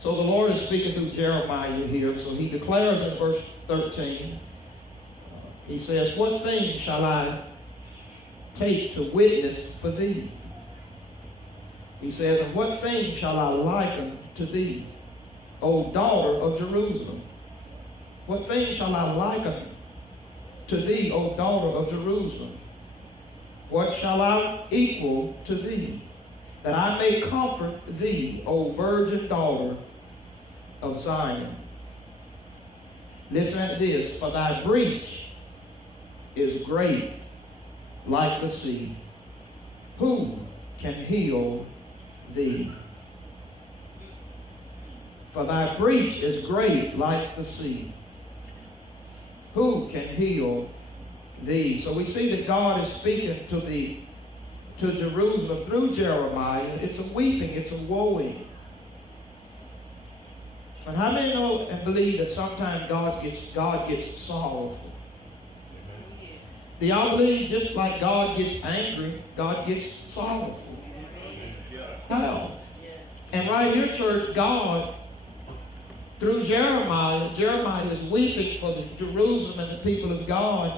So the Lord is speaking through Jeremiah here. So he declares in verse 13, he says, what thing shall I take to witness for thee? He says, and what thing shall I liken to thee, O daughter of Jerusalem? What thing shall I liken to thee, O daughter of Jerusalem? What shall I equal to thee, that I may comfort thee, O virgin daughter of Zion? Listen at this. For thy breach is great like the sea. Who can heal thee? For thy breach is great like the sea. Who can heal thee? So we see that God is speaking to Jerusalem through Jeremiah. It's a weeping, it's a woeing. And how many know and believe that sometimes God gets sorrowful? Do y'all believe just like God gets angry, God gets sorrowful? How? And right here, church, God, through Jeremiah is weeping for the Jerusalem and the people of God.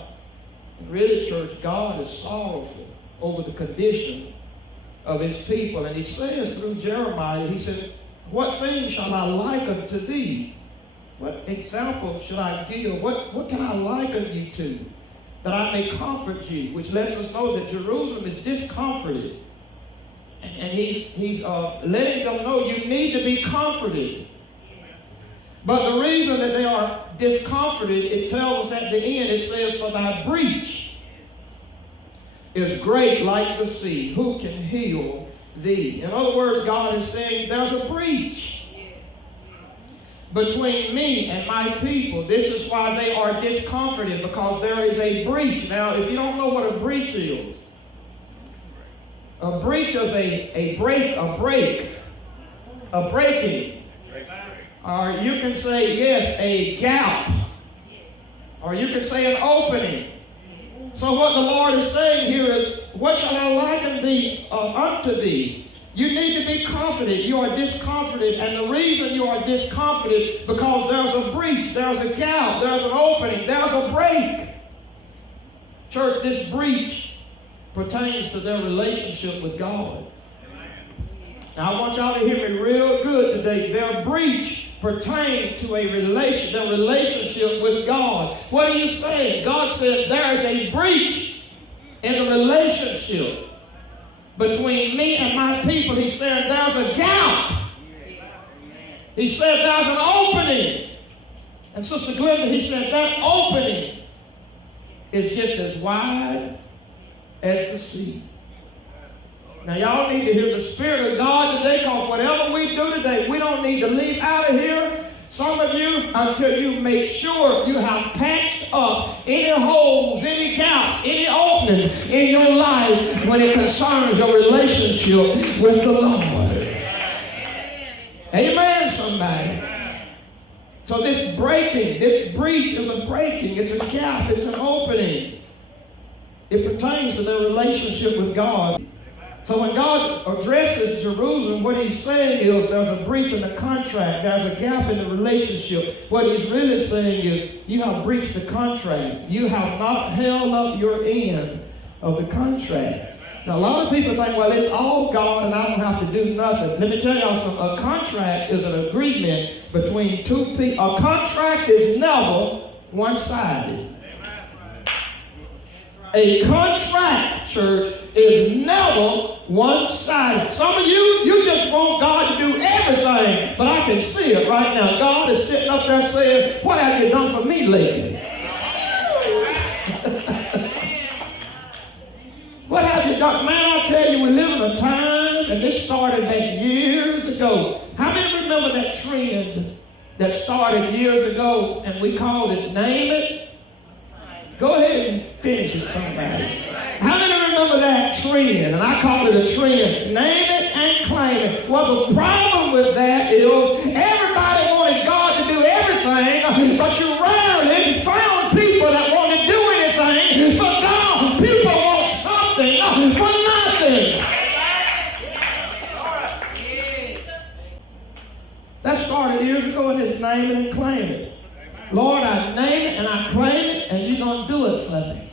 And really, church, God is sorrowful over the condition of his people. And he says through Jeremiah, he said, what thing shall I liken to thee? What example should I give? What can I liken you to, that I may comfort you? Which lets us know that Jerusalem is discomforted. And he's letting them know you need to be comforted. But the reason that they are discomforted, it tells us at the end, it says, for thy breach is great like the sea. Who can heal thee? In other words, God is saying there's a breach between me and my people. This is why they are discomforted, because there is a breach. Now, if you don't know what a breach is a breaking. Or you can say, yes, a gap. Or you can say an opening. So what the Lord is saying here is, what shall I liken thee unto thee? You need to be confident. You are discomforted. And the reason you are discomforted, because there's a breach, there's a gap, there's an opening, there's a break. Church, this breach pertains to their relationship with God. Now I want y'all to hear me real good today. Their breach pertains to their relationship with God. What are you saying? God said there is a breach in the relationship between me and my people. He said there's a gap. He said there's an opening. And Sister Glenda, he said that opening is just as wide as the sea. Now, y'all need to hear the Spirit of God today, because whatever we do today, we don't need to leave out of here. Some of you, until you make sure you have patched up any holes, any gaps, any openings in your life when it concerns your relationship with the Lord. Amen, somebody. So this breach is a breaking, it's a gap, it's an opening. It pertains to their relationship with God. So when God addresses Jerusalem, what he's saying is there's a breach in the contract. There's a gap in the relationship. What he's really saying is you have breached the contract. You have not held up your end of the contract. Now, a lot of people think, well, it's all God and I don't have to do nothing. Let me tell y'all something. A contract is an agreement between two people. A contract is never one-sided. A contract, church, is never one-sided. Some of you just want God to do everything, but I can see it right now. God is sitting up there saying, what have you done for me lately? What have you done? Man, I tell you, we live in a time, and this started back years ago. How many remember that trend that started years ago, and we called it Name It? Go ahead and finish it, somebody. How many remember that trend? And I call it a trend. Name it and claim it. Well, the problem with that is everybody wanted God to do everything, but you rarely found people that want to do anything for God. People want something for nothing. That started years ago in his name it and claim it. Lord, I name it and I claim it, and you're going to do it for me.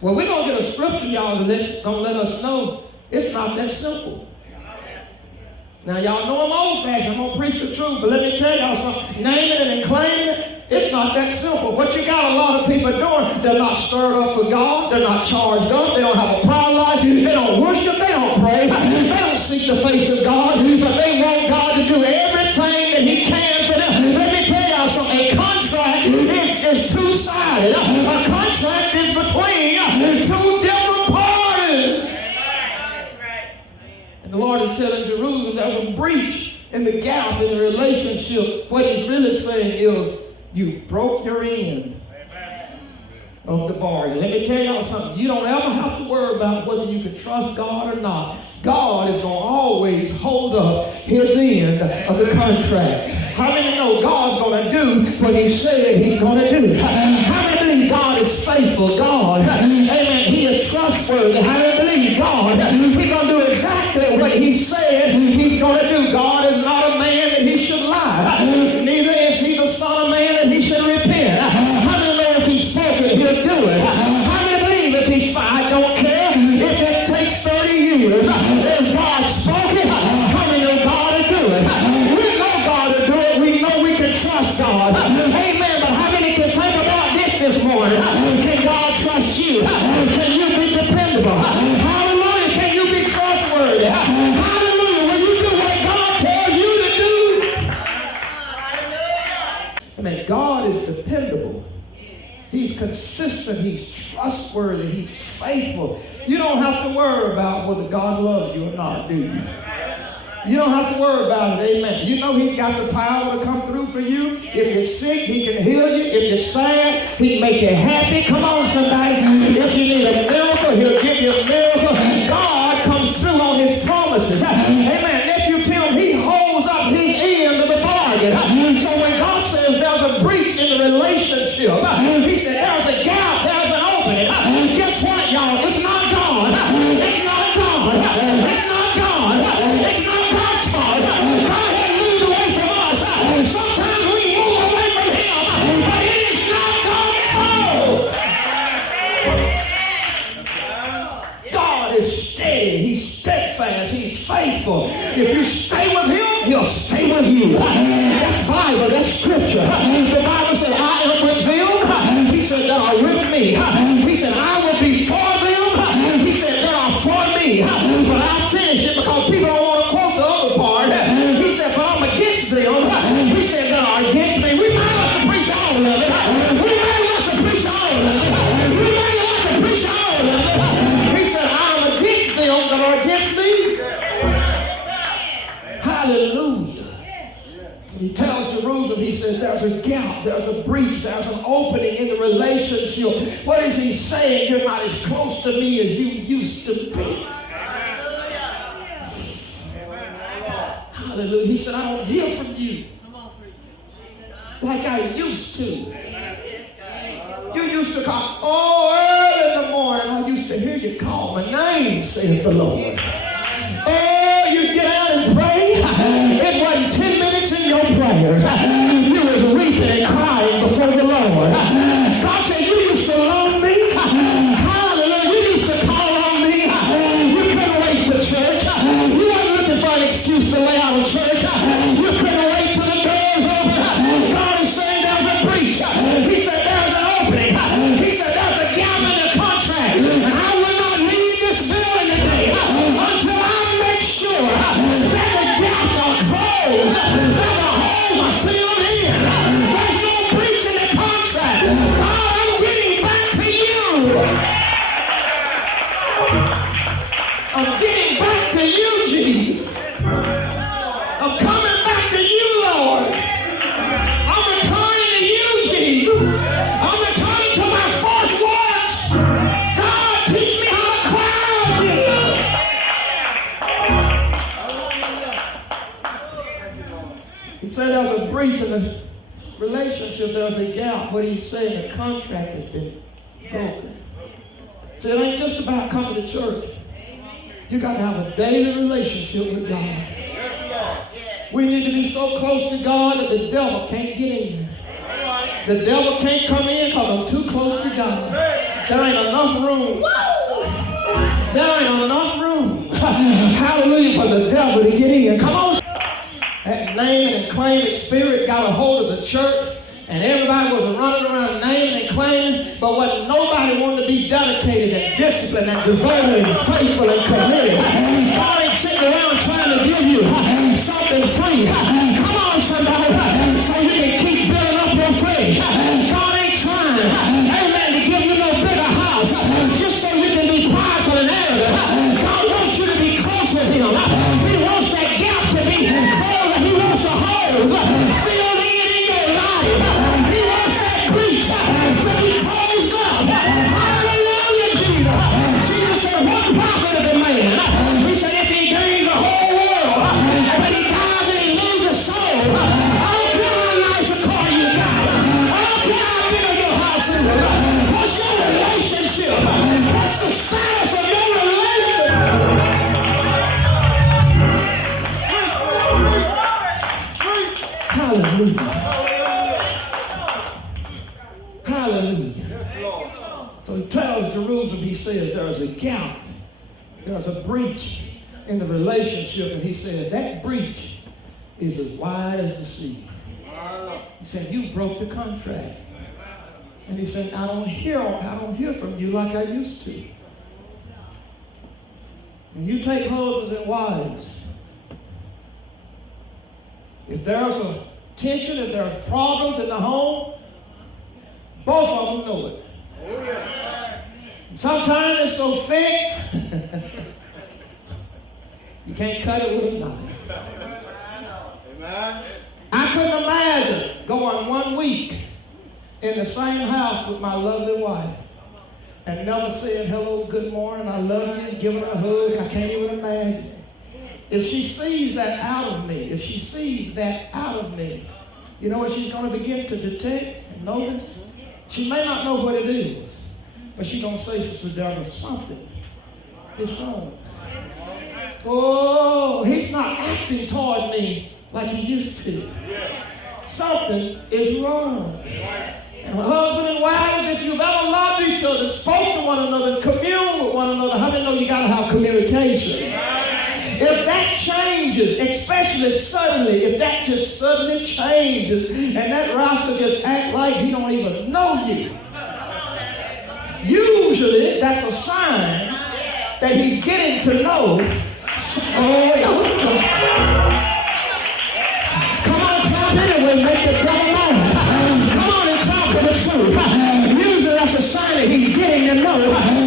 Well, we're going to get a scripture, y'all, that's going to let us know it's not that simple. Now, y'all know I'm old-fashioned. I'm going to preach the truth, but let me tell y'all something. Name it and claim it, it's not that simple. What you got a lot of people doing, they're not stirred up for God. They're not charged up. They don't have a prayer life. They don't worship. They don't pray. They don't seek the face of God, but they want God to do everything that he can for them. Let me tell y'all something. A contract is two-sided. A contract is between two different parties. And the Lord is telling Jerusalem there's a breach in the gap in the relationship. What he's really saying is, you broke your end of the bargain. Let me tell y'all something. You don't ever have to worry about whether you can trust God or not. God is going to always hold up his end of the contract. How many know God's going to do what he said he's going to do? How many believe God is faithful? God, amen, he is trustworthy. How many believe God, he's going to do exactly what he said he's going to do? God is not a man that he should lie. Neither is he the son of man that he should repent. How many know if he spoke it, he'll do it? How many believe if he's I don't care if it takes 30 years. If God spoke it, how many know God will do it? We know God will do it. We know we can trust God. Amen. But how many can think about this morning? Can God trust you? Can you be dependable? Hallelujah. Can you be trustworthy? Hallelujah. When you do what God tells you to do. Amen. God is dependable. He's consistent. He's trustworthy. He's faithful. You don't have to worry about whether God loves you or not, do you? You don't have to worry about it, amen. You know he's got the power to come through for you. If you're sick, he can heal you. If you're sad, he can make you happy. Come on, somebody. If you need a miracle, he'll give you a miracle. God comes through on his promises. Amen. If you tell him, he holds up his end of the bargain. So when God says there's a breach in the relationship, he said there's a gap, there's an opening. Guess what, y'all? It's not God. It's not God. It's not God. It's not God's fault. God has moved away from us. Sometimes we move away from him, but it is not God's fault. God is steady. He's steadfast. He's faithful. If you stay with him, he'll stay with you. That's Bible. That's scripture. The Bible said, I am with them. He said, they are with me. He said, I will be for them. He said, they are for me. But I'll finish it because people don't want to quote the other part. He said, but I'm against them. He said, they are against me. We might have to preach all of it. We might have to preach all of it. We might have to preach all of it. He said, I'm against them that are against me. Hallelujah. He tells Jerusalem, he says, there's a gap, there's a breach, there's an opening in the relationship. What is he saying? You're not as close to me as you used to be. Hallelujah. He said, I don't hear from you like I used to. You used to call, early in the morning, I used to hear you call my name, says the Lord. Oh, you get out and pray. It wasn't 10 minutes in your prayers. You was weeping and crying before the Lord. God said, you used to love me. Hallelujah. You used to call on me. You couldn't wait for church. You weren't looking for an excuse to lay out of church. You couldn't wait till the doors open. God is saying there's a breach. He said there's an opening. He said there's a gap in the contract. And I will not leave this building today until I make sure that the gaps are closed, that the holes are filled in. There's no breach in the contract. God, I'm getting back to you. I'm getting back to you, Jesus. I'm coming back to you, Lord. I'm returning to you, Jesus. I'm returning to my first works. God, teach me how to cry on you. He said there's a breach in the relationship, there's a gap. What he's saying, the contract has been broken. So it ain't just about coming to church. You got to have a daily relationship with God. We need to be so close to God that the devil can't get in. The devil can't come in because I'm too close to God. There ain't enough room. There ain't enough room. Hallelujah, for the devil to get in. Come on. That name and claiming spirit got a hold of the church. And everybody was running around naming and claiming, but what nobody wanted to be dedicated and disciplined and devoted and faithful and committed. God ain't sitting around trying to give you something free. Come on, somebody, so you can keep building up your faith. God ain't trying, amen, to give you no bigger house just so you can be prideful and arrogant. God wants you to be close with him. He wants that gap to be closed. He wants a hole filled in your life. He wants that breach to be closed up. Hallelujah, Jesus. Jesus said, what profit of a man? He said, if he gains the whole world, but he dies and he loses his soul. I don't care how nice a car you got. I don't care how big your house is. What's your relationship? What's the status of your relationship? Hallelujah. Hallelujah. So he tells Jerusalem, he says, there's a gap. There's a breach in the relationship. And he said, that breach is as wide as the sea. He said, you broke the contract. And he said, I don't hear from you like I used to. And you take husbands and wives. If there's a tension, if there's problems in the home, both of them know it. Sometimes it's so thick, you can't cut it with a knife. I couldn't imagine going 1 week in the same house with my lovely wife and never saying hello, good morning, I love you, giving her a hug. I can't even imagine. If she sees that out of me, you know what she's going to begin to detect and notice? She may not know what it is, but she's going to say, Sister Deborah, something is wrong. Oh, he's not acting toward me like he used to. Something is wrong. And husband and wives, if you've ever loved each other, spoke to one another, communed with one another, how many know you got to have communication? If that changes, especially suddenly, if that just suddenly changes and that rascal just act like he don't even know you, usually that's a sign that he's getting to know. Come on, clap anyway, make the devil know. Come on and talk to the truth. Usually that's a sign that he's getting to know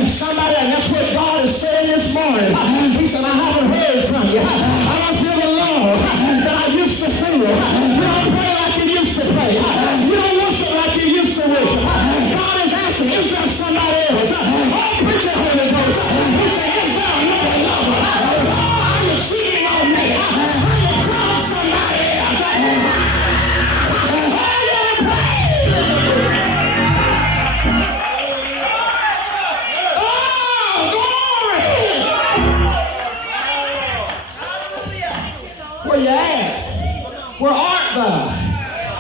somebody, and that's what God is saying this morning. He said, I haven't heard from you. I don't feel the love that I used to feel. You don't pray like you used to pray. You don't worship like you used to worship. God is asking, is there somebody else? Oh, preach the Holy Ghost. He said, is there another lover? Oh, are you cheating on me? Are you from somebody else? Where you at? Where art thou?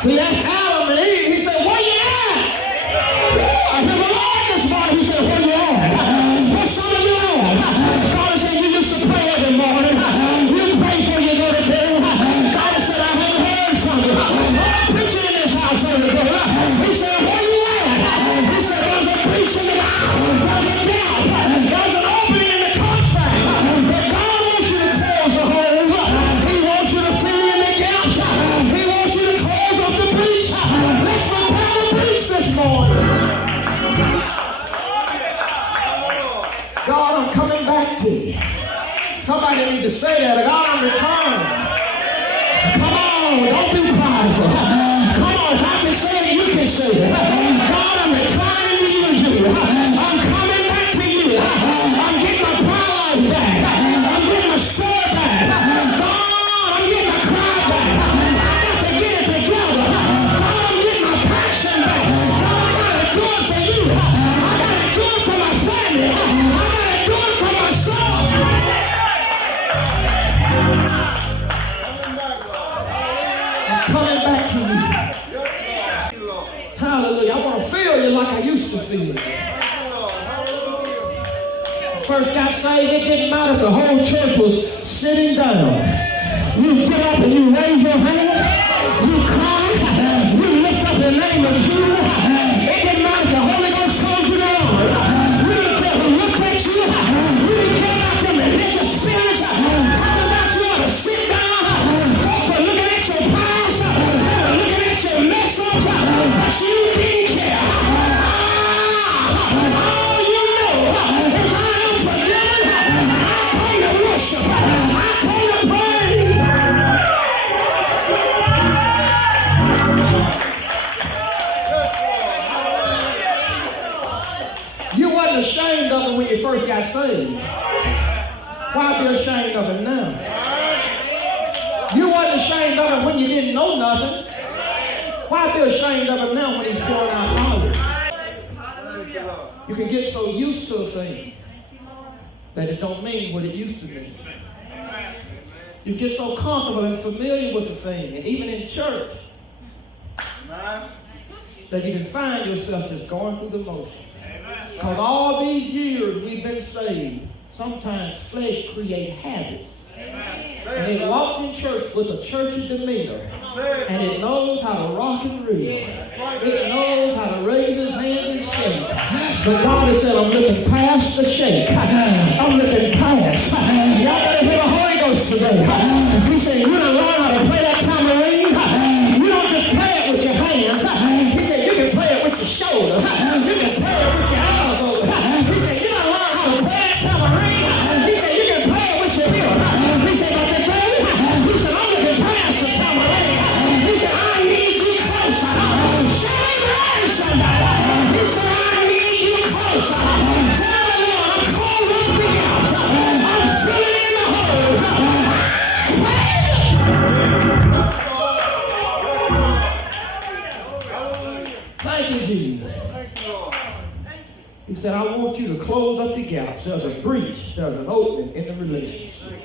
He asked Adam and Eve, he said, where you at? I hear the Lord this morning, he said, where you at? Where some of you at? God said, you used to pray every morning. You pray before you go to bed. God said, I haven't heard from you. Oh, preaching in this house every day. He said, where you at? He said, there's a preaching in the house. There's a gap. There's an opening in the contract. But God wants you to close the hole. He wants you to fill in the gaps. He wants you to close up the breach. Let's repair the breach this morning. God, I'm coming back to you. Somebody need to say that. God, I'm returning. Come on, don't be prideful. Come on, if I can say it, you can say it. God, I'm returning to you. I'm coming back to you. I'm getting my pride back. I'm getting my sword back. God, I'm getting my cry back. I got to get it together. God, I'm getting my passion back. God, I got to do it for you. I got to do it for my family. I got to do it for my soul. I'm coming back to you. Hallelujah. I want to feel you like I used to feel you. First got saved, it didn't matter if the whole church was sitting down. You get up and you raise your hand, you cry, you lift up the name of Jesus. It didn't matter if the Holy Ghost told you to run. We didn't care who looked at you. We didn't care about them religious spirits. Talking about you ought to sit down. Folks are looking at your past. They're looking at your mess up. But you didn't care. All you know is I am forgiven. I came to worship. I came to praise. You wasn't ashamed of it when you first got saved. Why be ashamed of it now? You wasn't ashamed of it when you didn't know nothing. Why be ashamed of it now when he's pouring out knowledge? You can get so used to a thing that it don't mean what it used to mean. You get so comfortable and familiar with the thing, and even in church, that you can find yourself just going through the motions. Because all these years we've been saved, sometimes flesh creates habits. And it walks in church with a churchy demeanor. And it knows how to rock and reel. It knows how to raise its hand and shake. But God has said, I'm looking past the shake. I'm looking past. Y'all better hear the Holy Ghost today. He said, you don't learn how to play that tambourine. You don't just play it with your hands. He said, you can play it with your shoulder. You can play it with your elbow. He said, you don't learn how to play that tambourine. He said, you can play it with your heel. He said, but today, he said, I'm looking past the tambourine. He said, I need you closer. Somebody. He said, I need you closer. Tell the Lord, I'm closing the gaps. I'm filling in the holes. Thank you, Jesus. He said, I want you to close up the gaps. There's a breach. There's an opening in the relationship.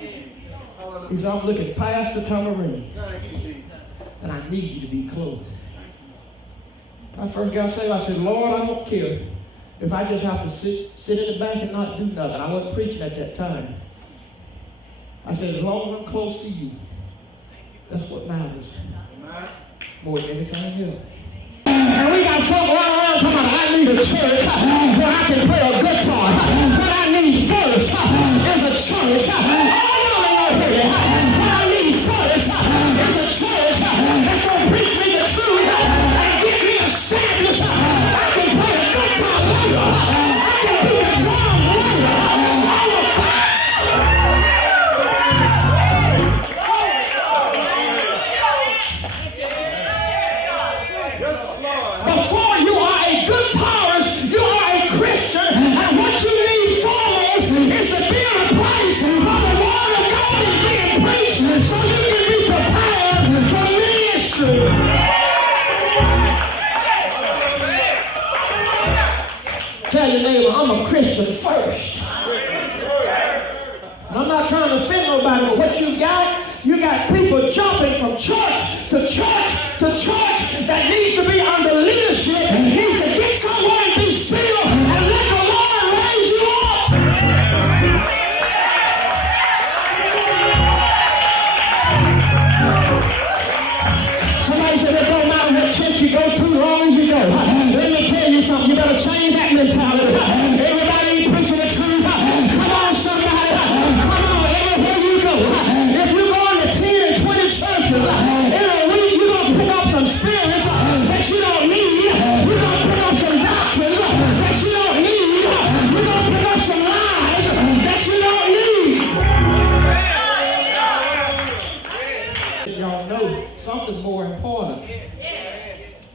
He said, I'm looking past the tambourine. And I need you to be close. I first got saved, I said, Lord, I don't care if I just have to sit in the back and not do nothing. I wasn't preaching at that time. I said, as long as I'm close to you, that's what matters. More than anything else. And we got folk running around talking about, I need a church where I can play a guitar. What I need first is a church. All y'all ain't hear it. What I need first is a church that's going to preach me the truth and get me established. I can play a guitar later. I can be a drum later. Before you are a guitarist, you are a Christian, and what you need foremost is to be in a place where the word of God is being preached so you can be prepared for ministry. Tell your neighbor, I'm a Christian first. And I'm not trying to offend nobody, but what you got people jumping from church to church to church that needs to be under leadership. Needs to get somewhere and be still and let the Lord raise you up. Somebody said it don't matter what church you go to, long as you go. Let me tell you something. You better change that mentality. Everybody ain't preaching the truth. Come on, somebody. Come on, everywhere you go. If you go into 10 and 20 churches in a week, you're going to pick up some spirits that you don't need. You're going to pick up some doctrines that you don't need. You're going to pick up some lies that you don't need. Y'all know something more important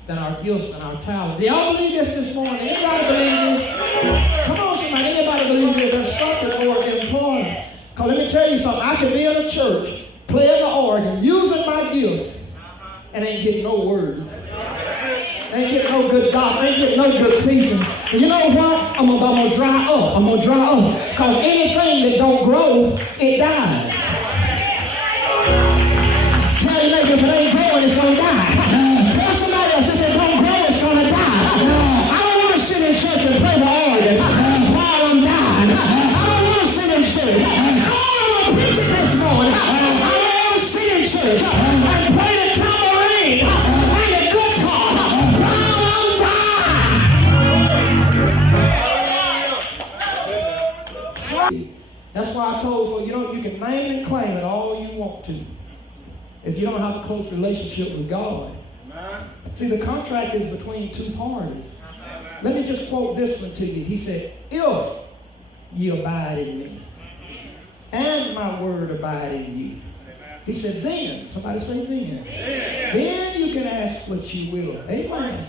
than our gifts and our talents. Do y'all believe this morning? Anybody believe this? Come on, somebody. Anybody believe this? There's something more important. Because let me tell you something. I can be in a church, playing the organ, using my gifts, and ain't getting no word. Ain't getting no good doctrine. Ain't getting no good teaching. And you know what? I'm gonna dry up. I'm gonna dry up. Because anything that don't grow, it dies. Tell your neighbor, if it ain't growing, it's if you don't have a close relationship with God. See, the contract is between two parties. Let me just quote this one to you. He said, if ye abide in me, and my word abide in you. He said, then, somebody say then. Then you can ask what you will. Amen.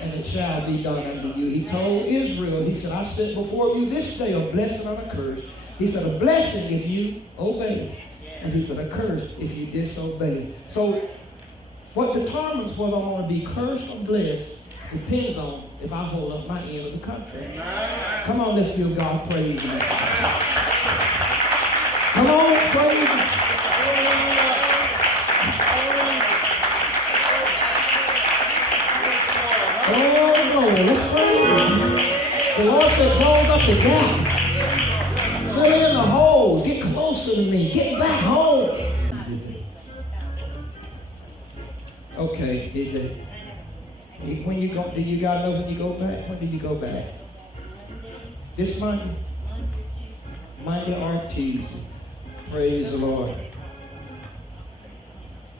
And it shall be done unto you. He told Israel, he said, I set before you this day a blessing and a curse. He said, a blessing if you obey. And he said, a curse if you disobey. So what determines whether I'm going to be cursed or blessed depends on if I hold up my end of the contract. Come on, let's give God praise. Come on, let's praise Him. Oh, Lord, let's praise Him. The Lord said, close up the gap. Fill in the hole. Get closer to me. Get back home. Okay, DJ. When you go, do you guys know when you go back? When do you go back? This Monday? Monday or Tuesday? Praise the Lord.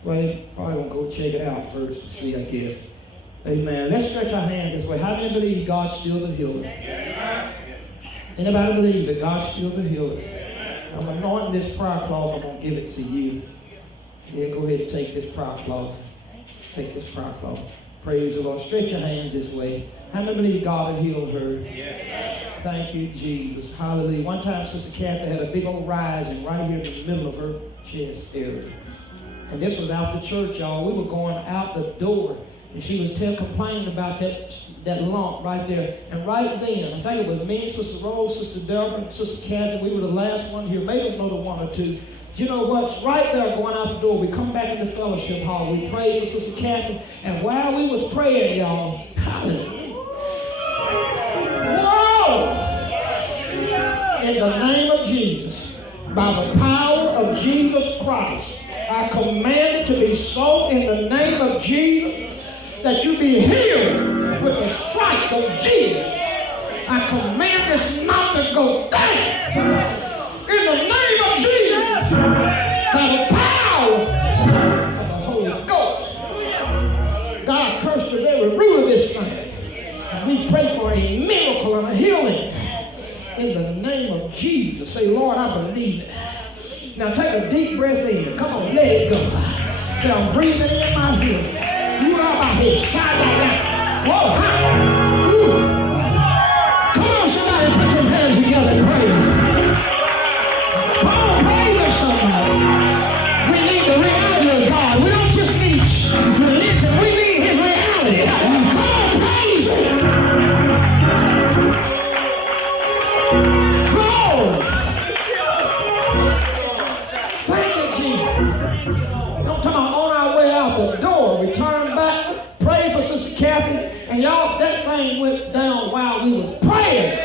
Well, you probably won't go check it out first to see, I guess. Amen. Let's stretch our hands this way. How many believe God's still the healer? Anybody believe that God's still the healer? I'm anointing this prayer cloth. I'm going to give it to you. Yeah, go ahead and take this prayer cloth. Take this prayer cloth. Praise the Lord. Stretch your hands this way. How many believe God will heal her? Thank you, Jesus. Hallelujah. One time, Sister Kathy had a big old rising right here in the middle of her chest area. And this was out the church, y'all. We were going out the door. And she was complaining about that lump right there. And right then, I think it was me, Sister Rose, Sister Deborah, Sister Kathy. We were the last one here. Maybe another one or two. You know what? Right there, going out the door, we come back in the fellowship hall. We prayed for Sister Kathy. And while we was praying, y'all, hallelujah. Whoa! In the name of Jesus, by the power of Jesus Christ, I command it to be so in the name of Jesus, that you be healed with the stripes of Jesus. I command this mouth to go down in the name of Jesus by the power of the Holy Ghost. God cursed the very root of this thing. And we pray for a miracle and a healing in the name of Jesus. Say, Lord, I believe it. Now take a deep breath in. Come on, let it go. Say, I'm breathing in my healing. You are my head, side like that. Whoa, come on, somebody, put your hands together and praise. Come on, praise Him, somebody. We need the reality of God. We don't just need religion. We need His reality. Come on, praise Him. Glory. Thank you, Jesus. I'm talking about on our way out the door. We turn back. Pray for Sister Kathy. And y'all, that thing went down while we was praying.